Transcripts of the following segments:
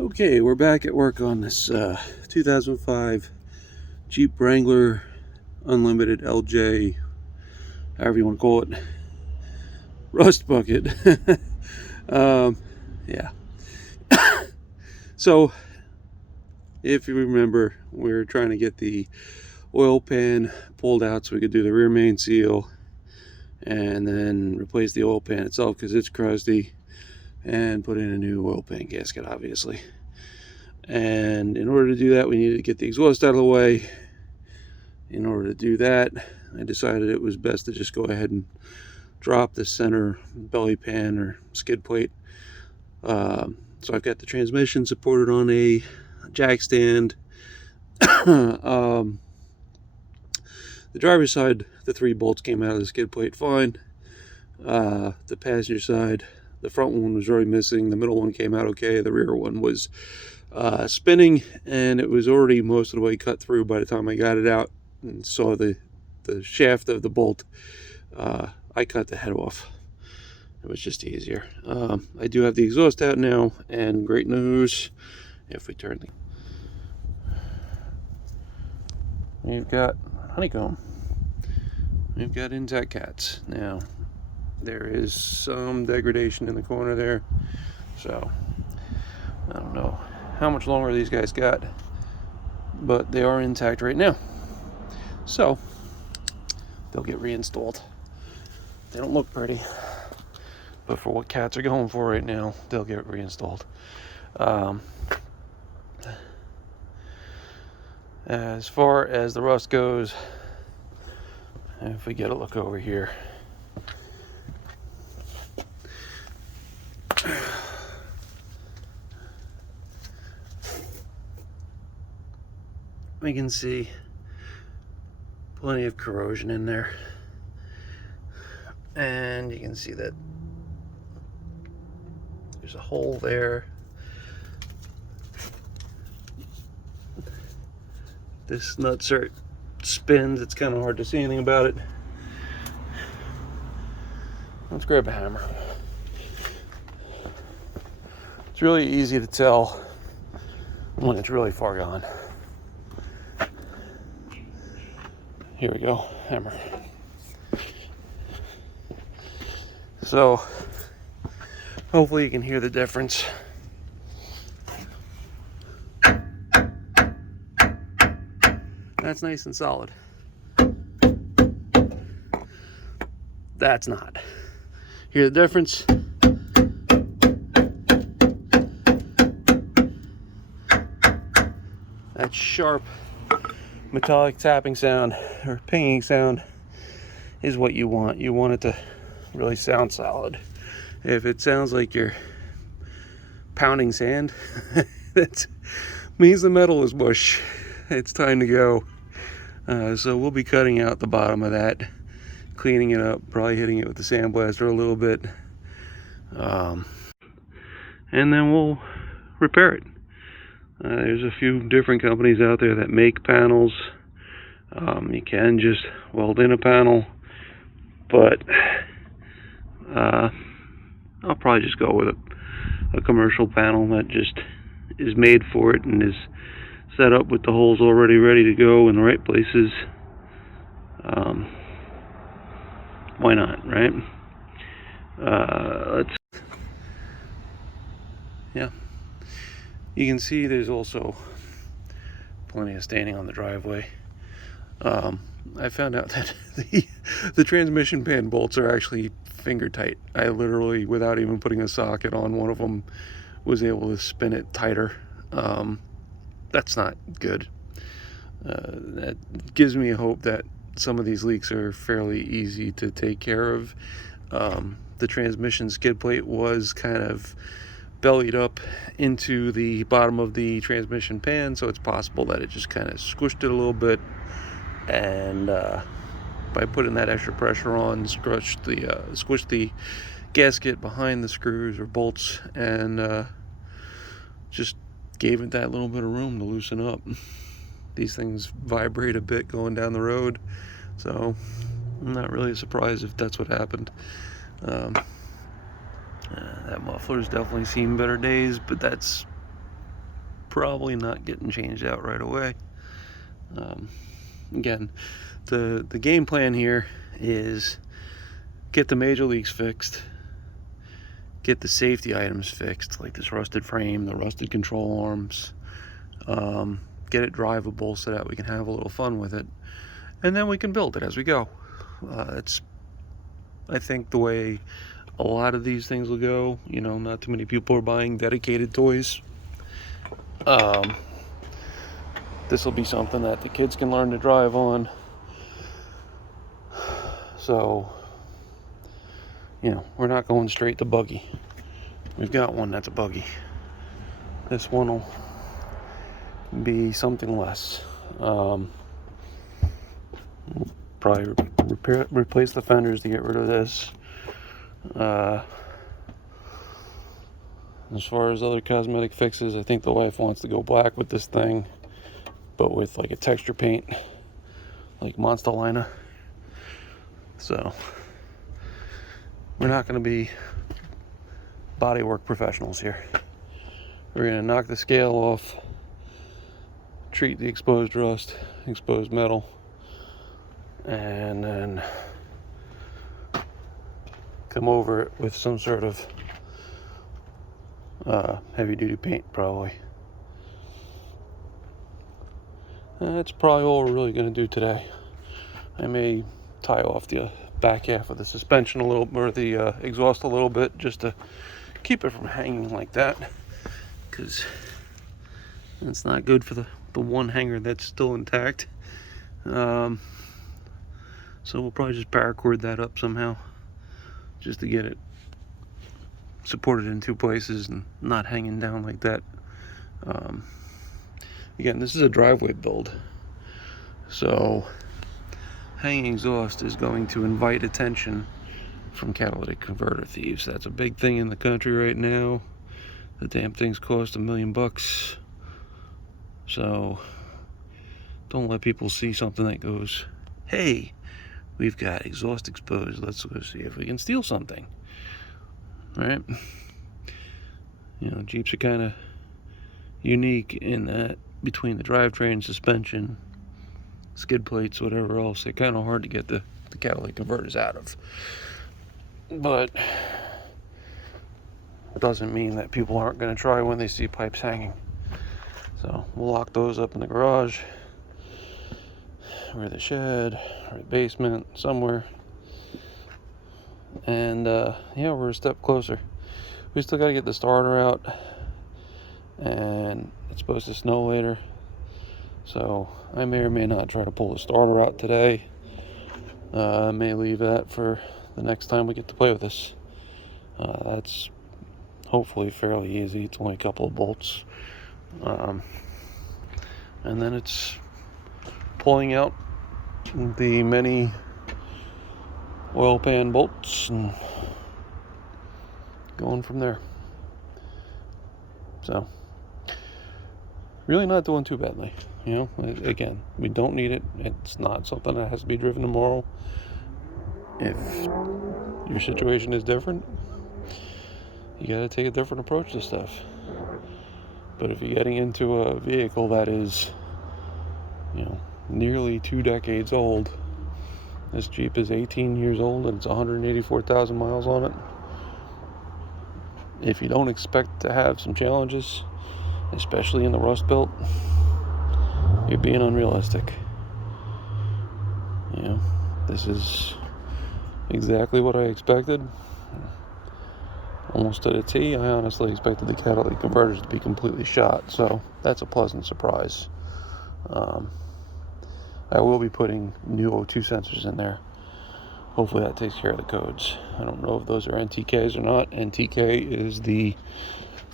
Okay, we're back at work on this 2005 Jeep Wrangler Unlimited LJ, however you want to call it, rust bucket. Yeah. So, if you remember, we were trying to get the oil pan pulled out so we could do the rear main seal and then replace the oil pan itself because it's crusty, and put in a new oil pan gasket, obviously. And in order to do that, we needed to get the exhaust out of the way. In order to do that, I decided it was best to just go ahead and drop the center belly pan or skid plate. So I've got the transmission supported on a jack stand. The driver's side, the 3 bolts came out of the skid plate fine. The passenger side, the front one was already missing. The middle one came out okay. The rear one was spinning, and it was already most of the way cut through by the time I got it out and saw the shaft of the bolt. I cut the head off. It was just easier. I do have the exhaust out now, and great news, if we turn the... We've got honeycomb. We've got intact cats. Now, there is some degradation in the corner there, so I don't know how much longer these guys got, but they are intact right now. So, they'll get reinstalled. They don't look pretty, but for what cats are going for right now, they'll get reinstalled. As far as the rust goes, if we get a look over here, we can see plenty of corrosion in there, and you can see that there's a hole there. This nutsert spins. It's kind of hard to see anything about it. Let's grab a hammer. It's really easy to tell when it's really far gone. Here we go, hammer. So, hopefully you can hear the difference. That's nice and solid. That's not. Hear the difference? That sharp metallic tapping sound or pinging sound is what you want. You want it to really sound solid. If it sounds like you're pounding sand, that means the metal is mush. It's time to go. So we'll be cutting out the bottom of that, cleaning it up, probably hitting it with the sandblaster a little bit, and then we'll repair it. There's a few different companies out there that make panels. You can just weld in a panel, but I'll probably just go with a commercial panel that just is made for it and is set up with the holes already ready to go in the right places. Why not, right? Yeah. You can see there's also plenty of staining on the driveway. I found out that the transmission pan bolts are actually finger tight. I literally, without even putting a socket on one of them, was able to spin it tighter. That's not good. That gives me hope that some of these leaks are fairly easy to take care of. The transmission skid plate was kind of bellied up into the bottom of the transmission pan, so it's possible that it just kind of squished it a little bit, and by putting that extra pressure on, squished the gasket behind the screws or bolts, and just gave it that little bit of room to loosen up. These things vibrate a bit going down the road, so I'm not really surprised if that's what happened. That muffler's definitely seen better days, but that's probably not getting changed out right away. Again, the game plan here is get the major leaks fixed, get the safety items fixed, like this rusted frame, the rusted control arms, get it drivable so that we can have a little fun with it, and then we can build it as we go. It's, I think, the way a lot of these things will go. You know, not too many people are buying dedicated toys. This will be something that the kids can learn to drive on. So, you know, we're not going straight to buggy. We've got one that's a buggy. This one will be something less. Probably replace the fenders to get rid of this. As far as other cosmetic fixes, I think the wife wants to go black with this thing, but with like a texture paint, like Monster Liner. So we're not going to be bodywork professionals here. We're going to knock the scale off, treat the exposed rust, exposed metal, and then come over it with some sort of heavy duty paint, probably. That's probably all we're really going to do today. I may tie off the back half of the suspension a little, or the exhaust a little bit, just to keep it from hanging like that, because it's not good for the one hanger that's still intact. So we'll probably just paracord that up somehow, just to get it supported in two places and not hanging down like that. Again, this is a driveway build, so hanging exhaust is going to invite attention from catalytic converter thieves. That's a big thing in the country right now. The damn things cost $1 million. So don't let people see something that goes, hey, we've got exhaust exposed, let's go see if we can steal something. Right? You know, Jeeps are kind of unique in that between the drivetrain, suspension, skid plates, whatever else, they're kind of hard to get the catalytic converters out of. But it doesn't mean that people aren't going to try when they see pipes hanging. So we'll lock those up in the garage, or the shed, or the basement, somewhere. And yeah, we're a step closer. We still got to get the starter out, and it's supposed to snow later, so I may or may not try to pull the starter out today. I may leave that for the next time we get to play with this. That's hopefully fairly easy. It's only a couple of bolts, and then it's pulling out the many oil pan bolts and going from there. So really not doing too badly. You know, again, we don't need it. It's not something that has to be driven tomorrow. If your situation is different, you got to take a different approach to stuff. But if you're getting into a vehicle that is, you know, nearly 2 decades old, this Jeep is 18 years old and it's 184,000 miles on it. If you don't expect to have some challenges, especially in the rust belt, you're being unrealistic. You know, this is exactly what I expected. Almost to the T. I honestly expected the catalytic converters to be completely shot, so that's a pleasant surprise. I will be putting new O2 sensors in there. Hopefully that takes care of the codes. I don't know if those are NTKs or not. NTK is the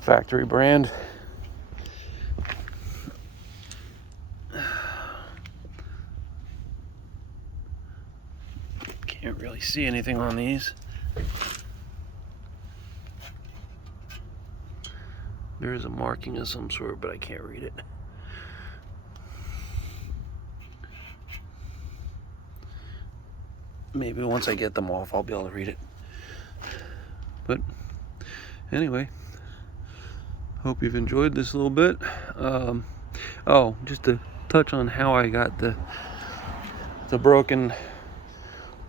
factory brand. Can't really see anything on these. There is a marking of some sort, but I can't read it. Maybe once I get them off, I'll be able to read it. But anyway, Hope you've enjoyed this a little bit. Oh, just to touch on how I got the broken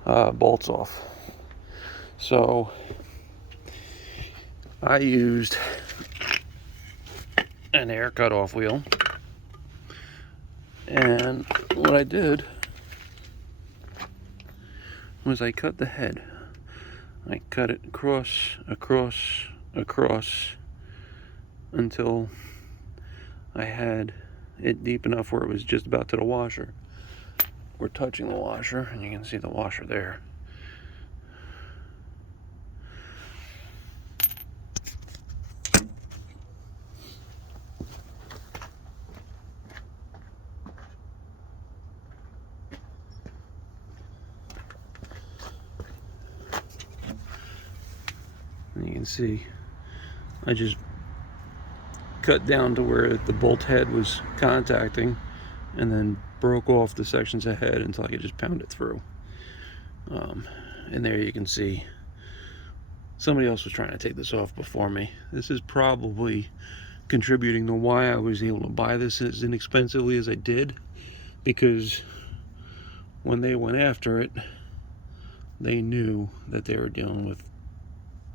bolts off. So I used an air cutoff wheel, and what I did was I cut the head. I cut it across until I had it deep enough where it was just about to the washer. We're touching the washer, and you can see the washer there. And you can see I just cut down to where the bolt head was contacting, and then broke off the sections ahead until I could just pound it through. And there you can see somebody else was trying to take this off before me. This is probably contributing to why I was able to buy this as inexpensively as I did, because when they went after it, they knew that they were dealing with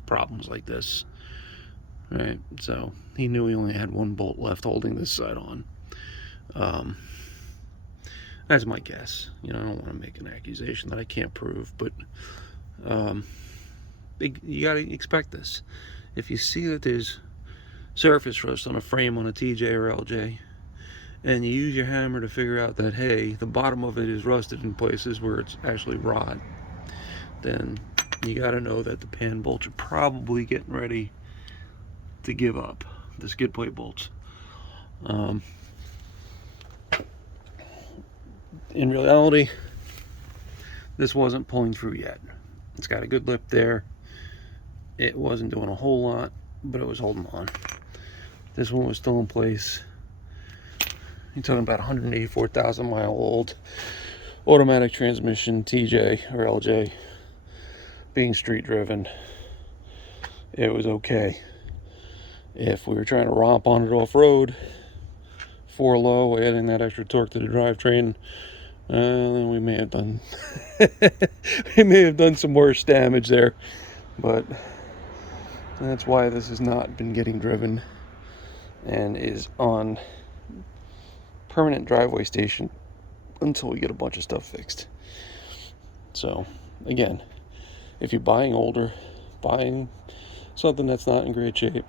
problems like this, right? So he knew he only had one bolt left holding this side on. That's my guess. You know, I don't want to make an accusation that I can't prove, but you got to expect this. If you see that there's surface rust on a frame on a TJ or LJ, and you use your hammer to figure out that, hey, the bottom of it is rusted in places where it's actually rod, then you got to know that the pan bolts are probably getting ready to give up, the skid plate bolts. In reality, this wasn't pulling through yet. It's got a good lip there. It wasn't doing a whole lot, but it was holding on. This one was still in place. You're talking about 184,000 mile old automatic transmission TJ or LJ, being street driven. It was okay. If we were trying to romp on it off road, 4 low, adding that extra torque to the drivetrain, then we may have done some worse damage there. But that's why this has not been getting driven and is on permanent driveway station until we get a bunch of stuff fixed. So again, if you're buying older, buying something that's not in great shape,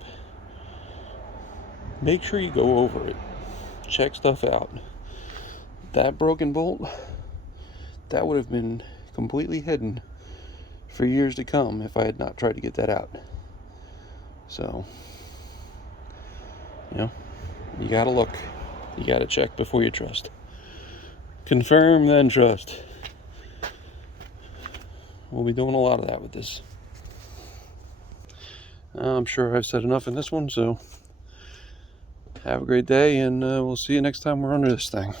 make sure you go over it, check stuff out. That broken bolt, that would have been completely hidden for years to come if I had not tried to get that out. So, you know, you gotta look, you gotta check before you trust. Confirm, then trust. We'll be doing a lot of that with this. I'm sure I've said enough in this one, so have a great day, and we'll see you next time we're under this thing.